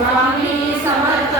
Swami Samarth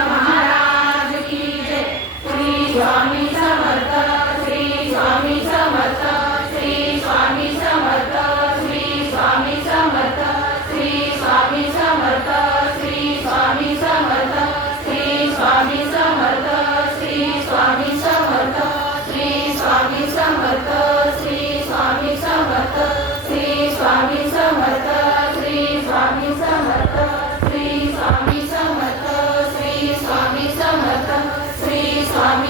Swami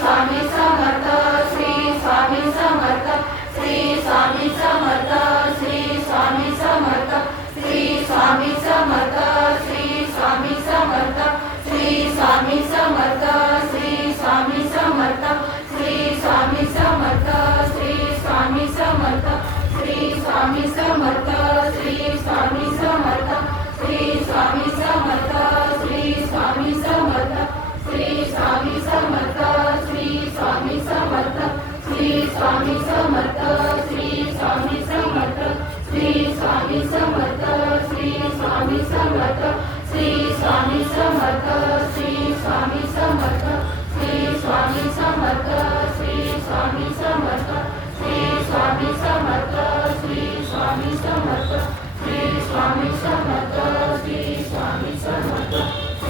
Sami, Sami.